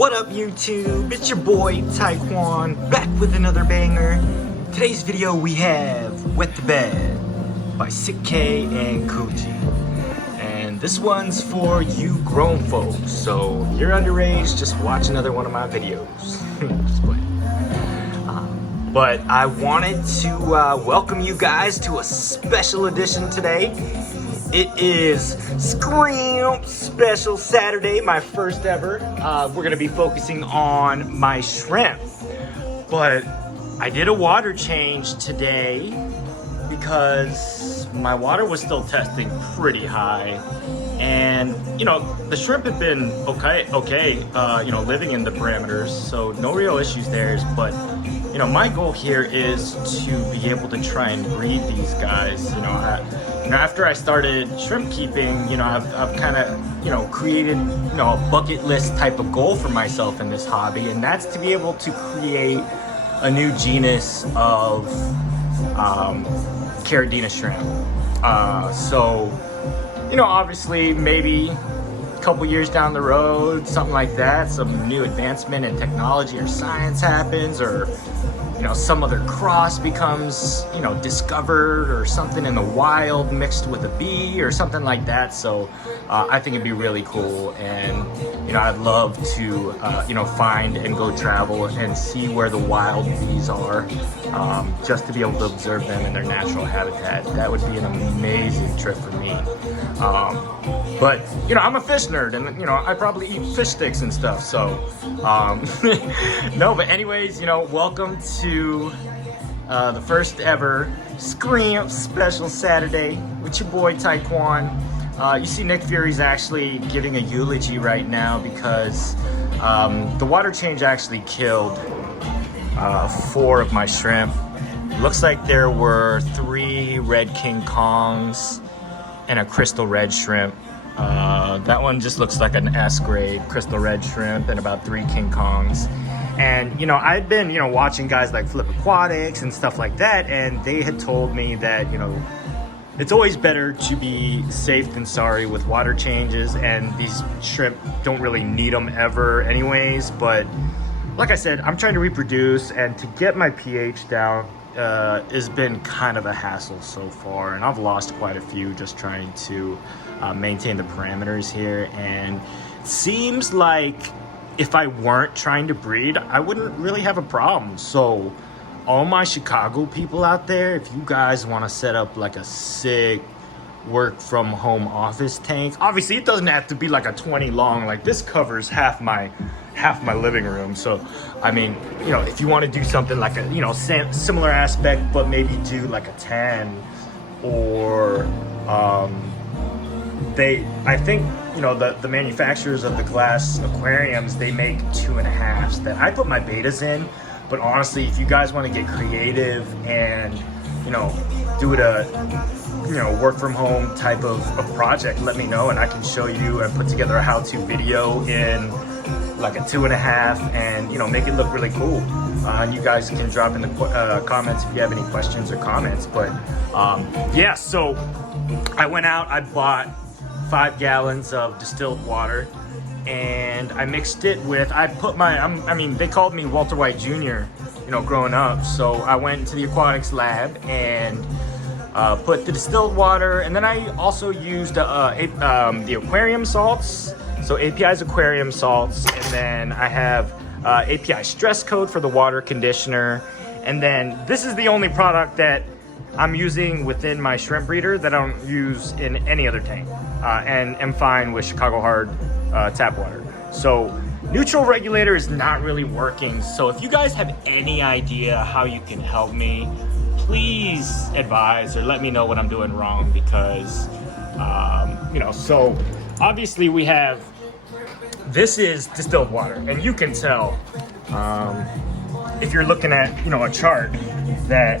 What up YouTube? It's your boy Taiwan back with another banger. Today's video we have Wet the Bed by Sick K and Coochie. And this one's for you grown folks. So if you're underage, just watch another one of my videos. Just playing. But I wanted to welcome you guys to a special edition today. It is Scream Special Saturday, my first ever. We're gonna be focusing on my shrimp. But I did a water change today because my water was still testing pretty high. And, you know, the shrimp have been okay, you know, living in the parameters, so no real issues there. But, you know, my goal here is to be able to try and breed these guys. You know, after I started shrimp keeping, you know, I've kind of, you know, created, you know, a bucket list type of goal for myself in this hobby, and that's to be able to create a new genus of Caridina shrimp. So, you know, obviously, maybe a couple years down the road, something like that, some new advancement in technology or science happens, or, you know, some other cross becomes, you know, discovered, or something in the wild mixed with a bee or something like that. So I think it'd be really cool, and, you know, I'd love to, you know, find and go travel and see where the wild bees are, just to be able to observe them in their natural habitat. That would be an amazing trip for me. But, you know, I'm a fish nerd, and, you know, I probably eat fish sticks and stuff, so, no, but anyways, you know, welcome to the first ever Scream Special Saturday with your boy Taekwon. You see Nick Fury's actually giving a eulogy right now because the water change actually killed 4 of my shrimp. Looks like there were 3 red King Kongs and a crystal red shrimp. That one just looks like an S grade crystal red shrimp, and about 3 King Kongs. And, you know, I've been, you know, watching guys like Flip Aquatics and stuff like that, and they had told me that, you know, it's always better to be safe than sorry with water changes, and these shrimp don't really need them ever anyways. But like I said, I'm trying to reproduce, and to get my pH down has been kind of a hassle so far, and I've lost quite a few just trying to maintain the parameters here. And it seems like if I weren't trying to breed, I wouldn't really have a problem. So all my Chicago people out there, if you guys want to set up like a sick work from home office tank, obviously it doesn't have to be like a 20 long, like this covers half my living room. So I mean, you know, if you want to do something like a, you know, similar aspect, but maybe do like a 10, or I think, you know, the manufacturers of the glass aquariums, they make 2.5s that I put my betas in. But honestly, if you guys want to get creative and, you know, do it a, you know, work from home type of project, let me know, and I can show you and put together a how-to video in like a 2.5, and, you know, make it look really cool. And you guys can drop in the comments if you have any questions or comments. But yeah, so I went out, I bought 5 gallons of distilled water, and I mixed it with, I mean, they called me Walter White Jr., you know, growing up. So I went to the aquatics lab and put the distilled water, and then I also used the aquarium salts. So API's aquarium salts, and then I have API stress coat for the water conditioner. And then this is the only product that I'm using within my shrimp breeder that I don't use in any other tank, and am fine with Chicago Hard tap water. So neutral regulator is not really working. So if you guys have any idea how you can help me, please advise or let me know what I'm doing wrong, because you know, so obviously we have, this is distilled water, and you can tell if you're looking at, you know, a chart, that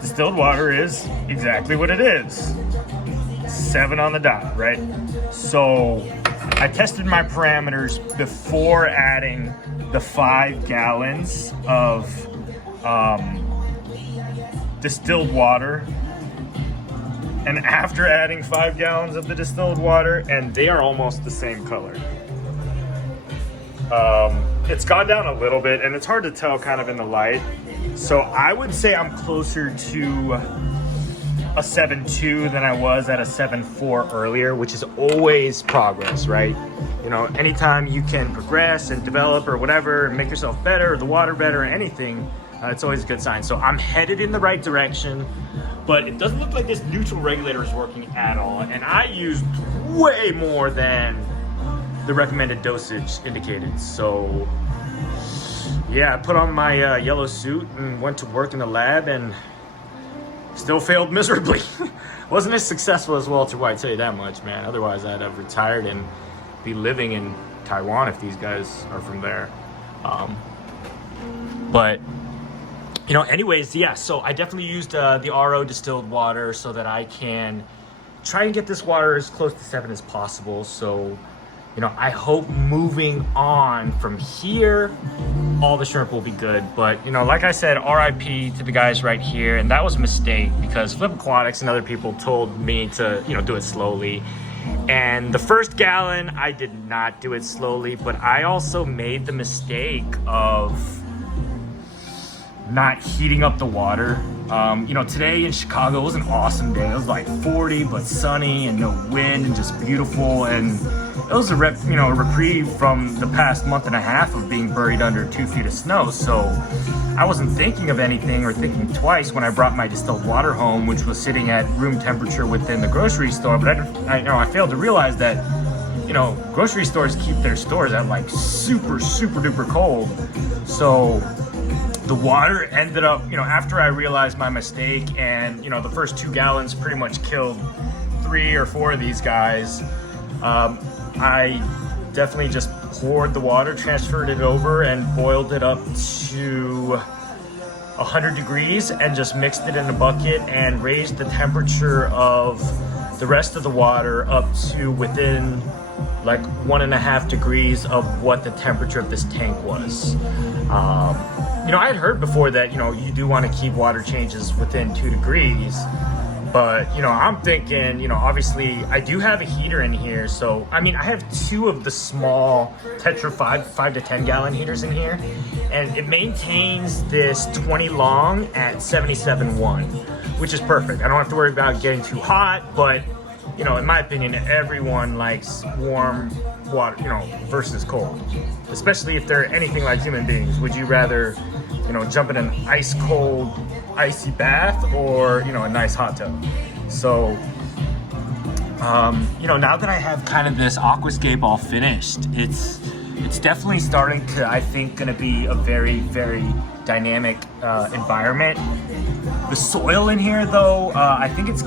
distilled water is exactly what it is. 7 on the dot, right? So I tested my parameters before adding the 5 gallons of distilled water, and after adding 5 gallons of the distilled water, and they are almost the same color. It's gone down a little bit, and it's hard to tell kind of in the light. So I would say I'm closer to a 7.2 than I was at a 7.4 earlier, which is always progress, right? You know, anytime you can progress and develop or whatever, and make yourself better, or the water better, or anything, it's always a good sign. So I'm headed in the right direction, but it doesn't look like this neutral regulator is working at all. And I used way more than the recommended dosage indicated. So yeah, I put on my yellow suit and went to work in the lab and still failed miserably. Wasn't as successful as Walter White, tell you that much, man. Otherwise I'd have retired and be living in Taiwan if these guys are from there. But you know, anyways, yeah, so I definitely used the RO distilled water so that I can try and get this water as close to 7 as possible. So, you know, I hope moving on from here, all the shrimp will be good. But, you know, like I said, R.I.P. to the guys right here. And that was a mistake because Flip Aquatics and other people told me to, you know, do it slowly. And the first gallon, I did not do it slowly, but I also made the mistake of not heating up the water. You know, today in Chicago was an awesome day. It was like 40, but sunny and no wind and just beautiful. And it was a reprieve from the past month and a half of being buried under 2 feet of snow. So I wasn't thinking of anything or thinking twice when I brought my distilled water home, which was sitting at room temperature within the grocery store. But I failed to realize that, you know, grocery stores keep their stores at like super duper cold. So the water ended up, you know, after I realized my mistake and, you know, the first 2 gallons pretty much killed 3 or 4 of these guys, I definitely just poured the water, transferred it over, and boiled it up to 100 degrees and just mixed it in a bucket and raised the temperature of the rest of the water up to within like 1.5 degrees of what the temperature of this tank was. You know, I had heard before that, you know, you do want to keep water changes within 2 degrees, but, you know, I'm thinking, you know, obviously I do have a heater in here. So, I mean, I have 2 of the small Tetra 5 to 10 gallon heaters in here, and it maintains this 20 long at 77.1, which is perfect. I don't have to worry about getting too hot, but, you know, in my opinion, everyone likes warm water, you know, versus cold, especially if they're anything like human beings. Would you rather, you know, jump in an ice cold, icy bath or, you know, a nice hot tub? So, you know, now that I have kind of this aquascape all finished, it's definitely starting to, I think, gonna be a very dynamic environment. The soil in here, though, I think it's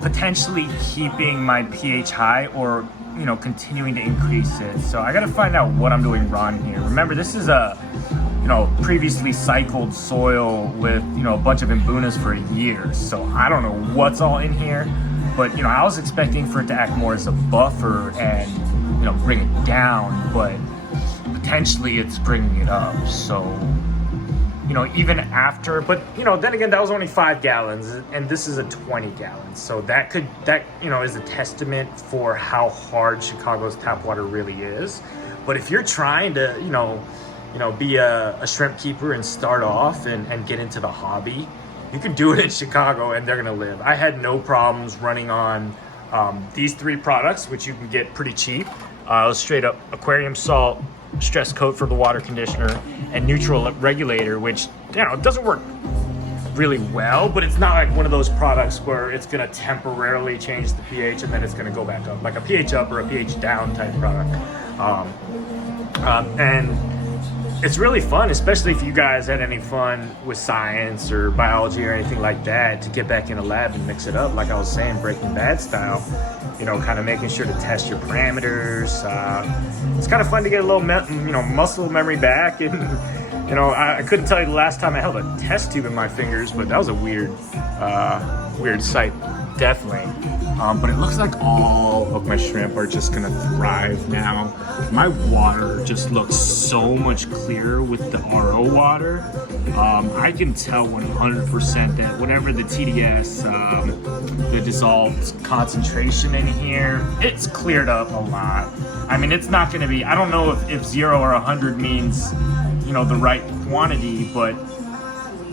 potentially keeping my pH high, or, you know, continuing to increase it. So I gotta find out what I'm doing wrong here. Remember, this is a, you know, previously cycled soil with, you know, a bunch of imbunas for years. So I don't know what's all in here, but, you know, I was expecting for it to act more as a buffer and, you know, bring it down, but potentially it's bringing it up. So, you know, even after, but, you know, then again, that was only 5 gallons and this is a 20 gallons. So that, you know, is a testament for how hard Chicago's tap water really is. But if you're trying to, you know, be a shrimp keeper and start off and get into the hobby, you can do it in Chicago and they're gonna live. I had no problems running on these 3 products, which you can get pretty cheap. Straight up aquarium salt, stress coat for the water conditioner, and neutral regulator, which, you know, it doesn't work really well, but it's not like one of those products where it's gonna temporarily change the pH and then it's gonna go back up, like a pH up or a pH down type product. And it's really fun, especially if you guys had any fun with science or biology or anything like that, to get back in a lab and mix it up, like I was saying, Breaking Bad style, you know, kind of making sure to test your parameters. It's kind of fun to get a little, you know, muscle memory back. And, you know, I couldn't tell you the last time I held a test tube in my fingers, but that was a weird sight, definitely. But it looks like all of my shrimp are just gonna thrive now. My water just looks so much clearer with the RO water. I can tell 100% that whatever the TDS, the dissolved concentration in here, it's cleared up a lot. I mean, it's not gonna be, I don't know if 0 or 100 means, you know, the right quantity, but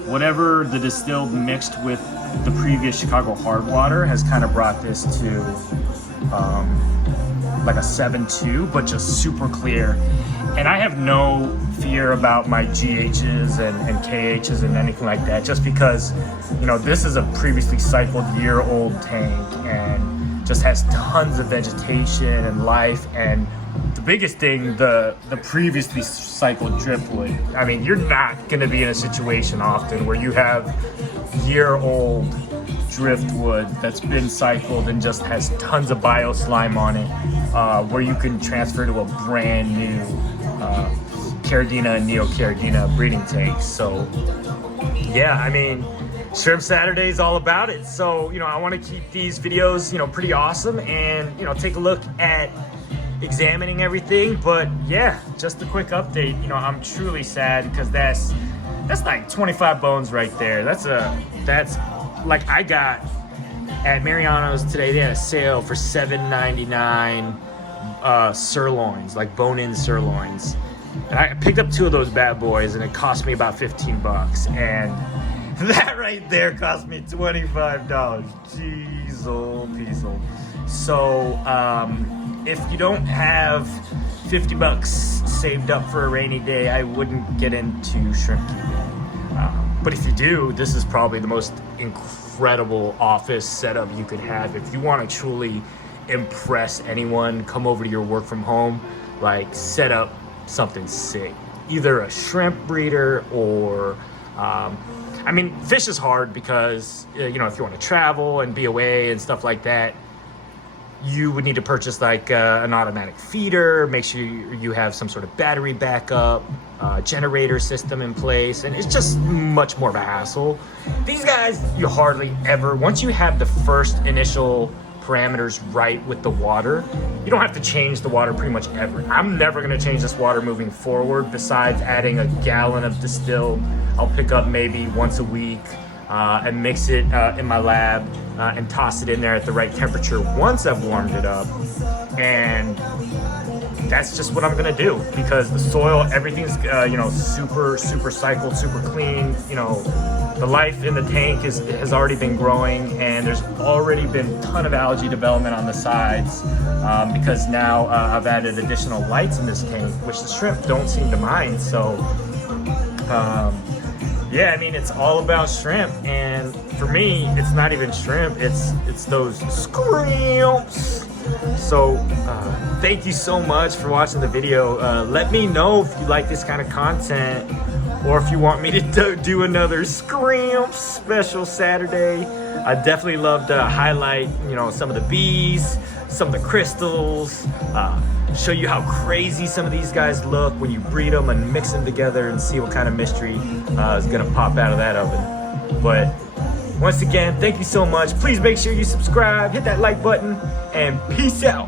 whatever the distilled mixed with the previous Chicago hard water has kind of brought this to like a 7.2, but just super clear. And I have no fear about my GHs and KHs and anything like that, just because, you know, this is a previously cycled year-old tank and just has tons of vegetation and life. And the biggest thing, the previously cycled driftwood. I mean, you're not gonna be in a situation often where you have year-old driftwood that's been cycled and just has tons of bio slime on it, where you can transfer to a brand new Caridina and Neo-Caridina breeding tank. So yeah, I mean, Shrimp Saturday is all about it. So, you know, I want to keep these videos, you know, pretty awesome and, you know, take a look at examining everything. But yeah, just a quick update. You know, I'm truly sad because that's like 25 bones right there. That's like, I got at Mariano's today, they had a sale for $7.99 sirloins, like bone-in sirloins. And I picked up 2 of those bad boys and it cost me about 15 bucks. And that right there cost me $25. Jeez, old Piesel. So, if you don't have 50 bucks saved up for a rainy day, I wouldn't get into shrimp keeping. But if you do, this is probably the most incredible office setup you could have. If you want to truly impress anyone, come over to your work from home, like set up something sick. Either a shrimp breeder or, I mean, fish is hard because, you know, if you want to travel and be away and stuff like that, you would need to purchase like an automatic feeder, make sure you have some sort of battery backup, generator system in place, and it's just much more of a hassle. These guys, you hardly ever, once you have the first initial parameters right with the water, you don't have to change the water pretty much ever. I'm never gonna change this water moving forward, besides adding a gallon of distilled. I'll pick up maybe once a week and mix it in my lab and toss it in there at the right temperature once I've warmed it up. And that's just what I'm gonna do, because the soil, everything's you know, super cycled, super clean. You know, the life in the tank has already been growing, and there's already been a ton of algae development on the sides because now I've added additional lights in this tank, which the shrimp don't seem to mind. So yeah, I mean, it's all about shrimp, and for me, it's not even shrimp, it's those scrimps. So thank you so much for watching the video. Let me know if you like this kind of content, or if you want me to do another scrimp special Saturday. I definitely love to highlight, you know, some of the bees, some of the crystals, show you how crazy some of these guys look when you breed them and mix them together, and see what kind of mystery is gonna pop out of that oven. But once again, thank you so much. Please make sure you subscribe, hit that like button, and peace out.